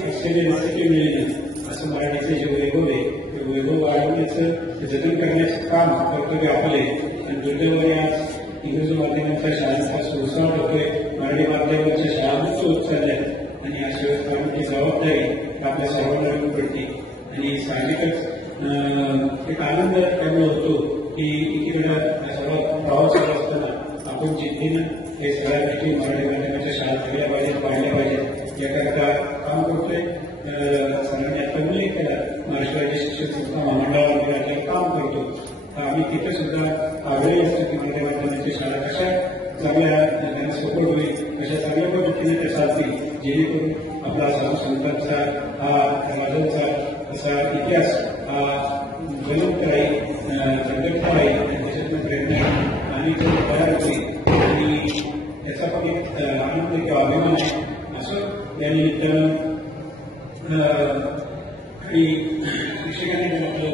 अक्षरे रसिके मिळेल, असं मराठीचं जे वैभव आहे ते वैभव वाढवण्याचं, जतन करण्याचं काम कर्तव्य आपले. आणि दुर्दैवाने आज इंग्रजी माध्यमांच्या शाळांचा सुळसुळाट होतोय, मराठी माध्यमांच्या शाळांच होत चालल्या आणि अशा वेळेस जबाबदारी आपल्या सर्वांना येऊन पडते आणि साहजिकच एक आनंद त्यामुळे होतो की एकीकडे सर्व प्रवास करत असताना आपण जिद्दीनं हे सगळ्या गोष्टी मराठी माध्यमाच्या शाळा केल्या पाहिजेत, पाहिल्या पाहिजेत याकरता काम करतोय. सरांनी आता उल्लेख केला, महाराष्ट्र राज्य शिक्षण संस्था महामंडळामध्ये आपल्याला काम करतो, तर आम्ही तिथे सुद्धा आग्रही असतो की मराठी माध्यमाच्या शाळा कशा चांगल्या त्यांना सपोर्ट होईल, कशा चांगल्या पद्धतीने त्या चालतील, जेणेकरून आपला साधू संतांचा हा राजांचा असा इतिहास हा ज्वलंत राहील, जगता राहील आणि त्याच्यातून प्रयत्न आणि तो तयार होईल आणि त्याचा पण एक आनंद या निमित्तानं काही शिक्षकांनी आपलं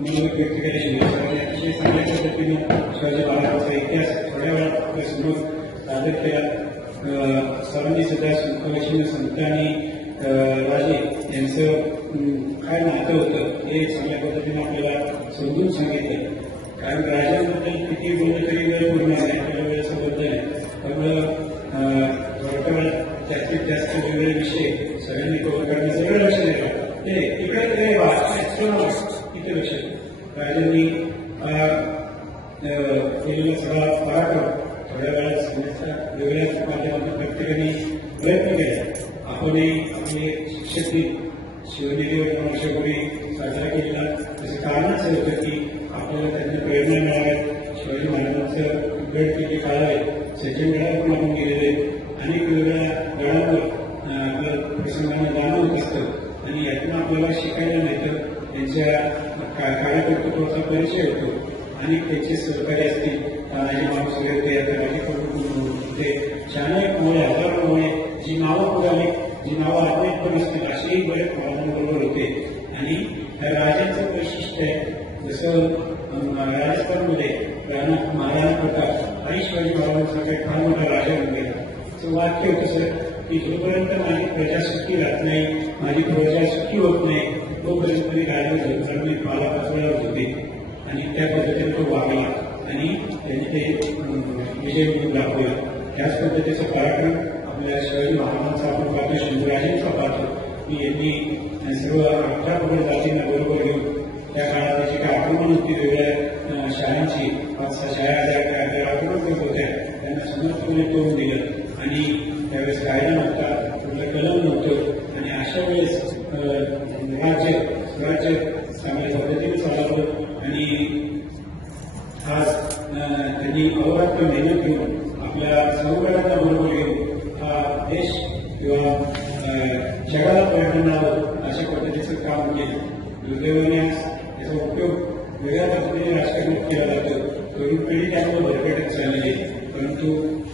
मनोगत व्यक्त केल्याची अतिशय चांगल्या पद्धतीनं शिवाजी महाराजांचा इतिहास थोड्या वेळात आपल्या समोर सादर केला. सर्वांनी सध्या संतवैष्णव संत आणि राजे यांचं काय नातं होतं हे चांगल्या पद्धतीनं आपल्याला समजून सांगितलं. कारण राजांबद्दल किती बोललं तरी वेळ पूर्ण आहे, आपल्याला वेळेचं बद्दल आहे. त्यामुळं थोड्या वेळात जास्तीत जास्त वेगवेगळे विषय सगळ्यांनी कव्हर करण्याचं वेळ लक्ष द्यायला ते इकडे ते इथे लक्ष राजांनी केलेला सगळा पराक्रम थोड्या वेळात सांगण्याचा वेगळ्या माध्यमातून प्रत्येकाने प्रयत्न केला. आपणही आपले शिक्षक दिन शिवनेरी 2 वर्षापूर्वी साजरा केलेला त्याचं कारणच हे होतं की आपल्याला त्यांना प्रेरणा मिळाव्यात, शिवाजी महाराजांचं गड किती काढावे, सचिन गडावर पण आपण गेलेले अनेक वेगवेगळ्या गडांवर आपलं प्रसंगाने जाणं होत असतं आणि यातून आपल्याला शिकायला मिळतं. त्यांच्या कार्यकर्तृत्वाचा परिचय होतो आणि त्यांचे सहकारी असतील तानाजी मालुसरे होते, होते अनेक मुळे हजारो मुळे जी नावं पुरावी, जी नावं अनेक पण असतील असेही बरेच महाराजांबरोबर होते. आणि राजांचं वैशिष्ट्य आहे जसं राजस्थानमध्ये महाराणा प्रताप आणि शिवाजी महाराजांचा काही फार मोठा राजा होऊन गेला. त्याचं वाक्य होतं सर की जोपर्यंत माझी प्रजा सुखी राहत नाही, माझी प्रजा सुखी होत नाही, तोपर्यंत मी राजा झोपणार नाही, मला पसरणार होते. आणि त्या पद्धतीने तो वागला आणि त्यांनी ते विजय म्हणून दाखवला. त्याच पद्धतीचा पराक्रम आपल्या शिवाजी महाराजांचा आपण पाहतो, शिवराजांचा पाहतो की यांनी सर्व 18 पगड जातींना बरोबर घेऊन त्या काळात जी काही आक्रमण होती वेगळ्या शाळांची 5-6 शाळा ज्या आक्रमण करत होत्या त्यांना समर्थपणे तोडून दिलं आणि त्यावेळेस कायदा नव्हता, कुठलं कलम नव्हतं आणि अशा वेळेस स्वराज्य चांगल्या पद्धतीने चालवलं. आणि आज त्यांनी अहोरात्र मेहनत घेऊन आपल्या सर्वकारांना बरोबर घेऊन हा देश किंवा जगाला पर्यटनावर अशा पद्धतीचं काम केलं. दुर्दैवाने याचा उपयोग वेगळ्या पद्धतीने राजकारणात केला जातो. तरुण पिढी त्यामुळे भरपेटत चाललेली आहे, परंतु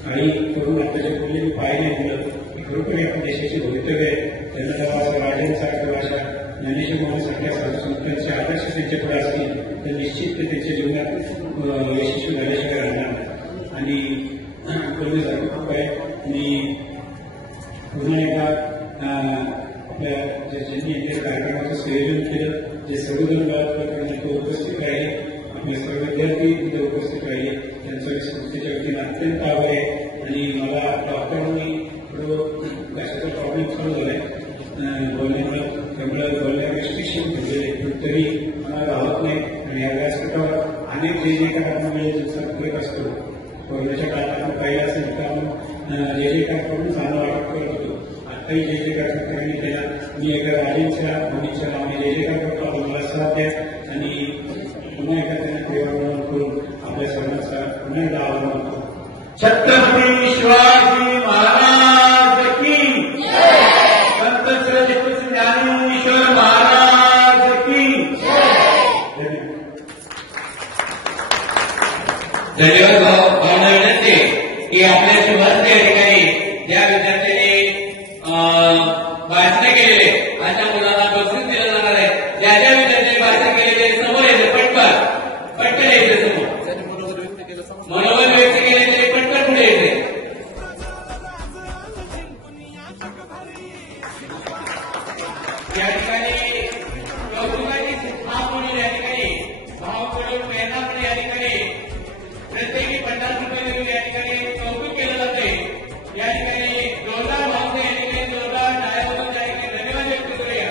काही तरुण आपल्याच्या पिढीने पाय नाही दिलं की खरोखर या देशाची भवितव्य आहे. त्यांना जेव्हा राजांसारख्या भाषा ज्ञानेश्वर महाराजांसारख्या संतांचे आदर्श त्यांच्याकडे असतील तर निश्चित ते त्यांच्या जीवनात यशस्वी झाल्याशिवाय राहणार. आणि कळण्यासारखं खूप आहे. मी पुन्हा एकदा आपल्या ज्यांनी या कार्यक्रमाचं संयोजन केलं, जे सर्वजण गावात उपस्थित राहिले, आपले सर्व विद्यार्थी तिथे उपस्थित राहिले, त्यांचं संस्थेच्या वतीने अत्यंत आभार आहे. आणि मला डॉक्टरांनी थोडं कशाचा प्रॉब्लेम सॉल्व्ह झालाय बोलण्याला, त्यामुळे बोलण्या रेस्ट्रिक्शन ठेवलेले पण तरी मला राहत नाही. आणि या व्यासपीठावर अनेक जे काही आपण वेळेस दिवसात करत असतो, कोरोनाच्या काळात आपण पाहिलं असेल तर आपण जे काय करून चांगलं वाटप करत होतो. आत्ताही जे काय सरकारने केला, मी एका राजेंच्या मुलीच्या नावाने जे काय करतो आपण मला साथ द्या आणि पुन्हा एकदा त्यांना प्रेमावरण करून आपल्या सर्वांचा पुन्हा एकदा आवाहन करतो. छत्रपती शिवाजी महाराज की, संत श्री ज्ञानेश्वर महाराज की. धन्यवाद भावना विनंती की आपल्या शुभारंभ या ठिकाणी ज्या विद्यार्थ्यांनी भाषण केलेले अशा मुलांना बक्षीस दिलं जाणार आहे. ज्या ज्या विद्यार्थ्यांनी भाषण केलेले समोर येते पटकन यायचे समोर, मनोबल व्यक्त केले ते पटकन पुढे येते. या ठिकाणी कौतुकाची भाव म्हणून या ठिकाणी भाव म्हणून प्रेरणा म्हणून या ठिकाणी प्रत्येकी 50 रुपये देऊन या ठिकाणी कौतुक केलं जाते. या ठिकाणी जोरदार भाव या ठिकाणी जोरदार टाळ्यामधून त्या ठिकाणी धन्यवाद व्यक्त करूया.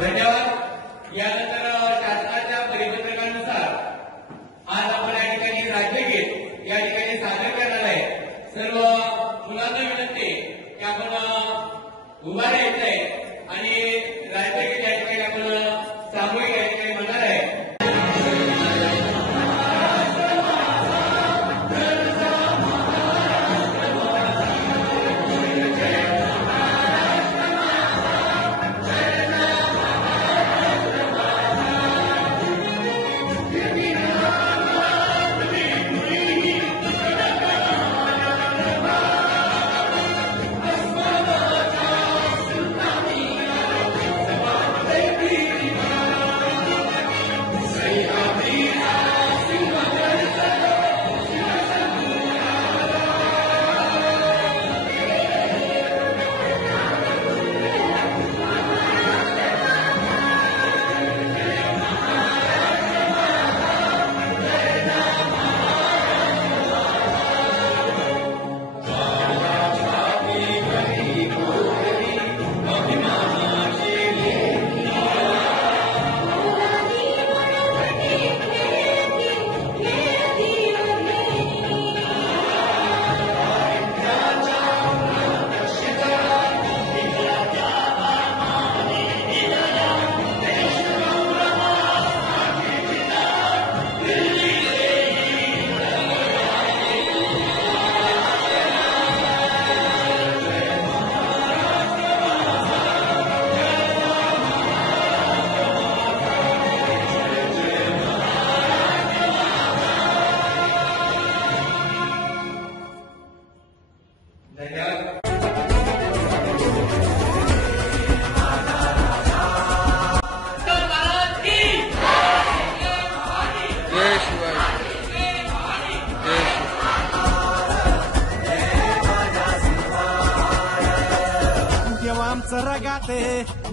धन्यवाद. यानंतर शासनाच्या परिपत्रकानुसार आज आपण या ठिकाणी राज्यगीत या ठिकाणी सादर करणार आहे. सर्व मुलांना विनंती की आपण उभा राहायचंय आणि राज्यगीत या ठिकाणी आपण सामूहिक या ठिकाणी म्हणणार आहे. जय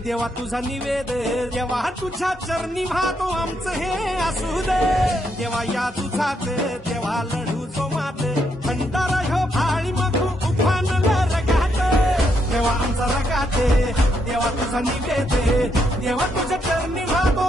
देवा तुझा निवेद, देवा तुझ्या चरणी वाहतो आमचं हे असू दे. देवा या तुझाच देवा लढू जो मात, भंडारा ह्यो भाळी मधू उभानला रगात. देवा आमचा रगात, देवा तुझा निवेद, देवा तुझ्या चरणी वाहतो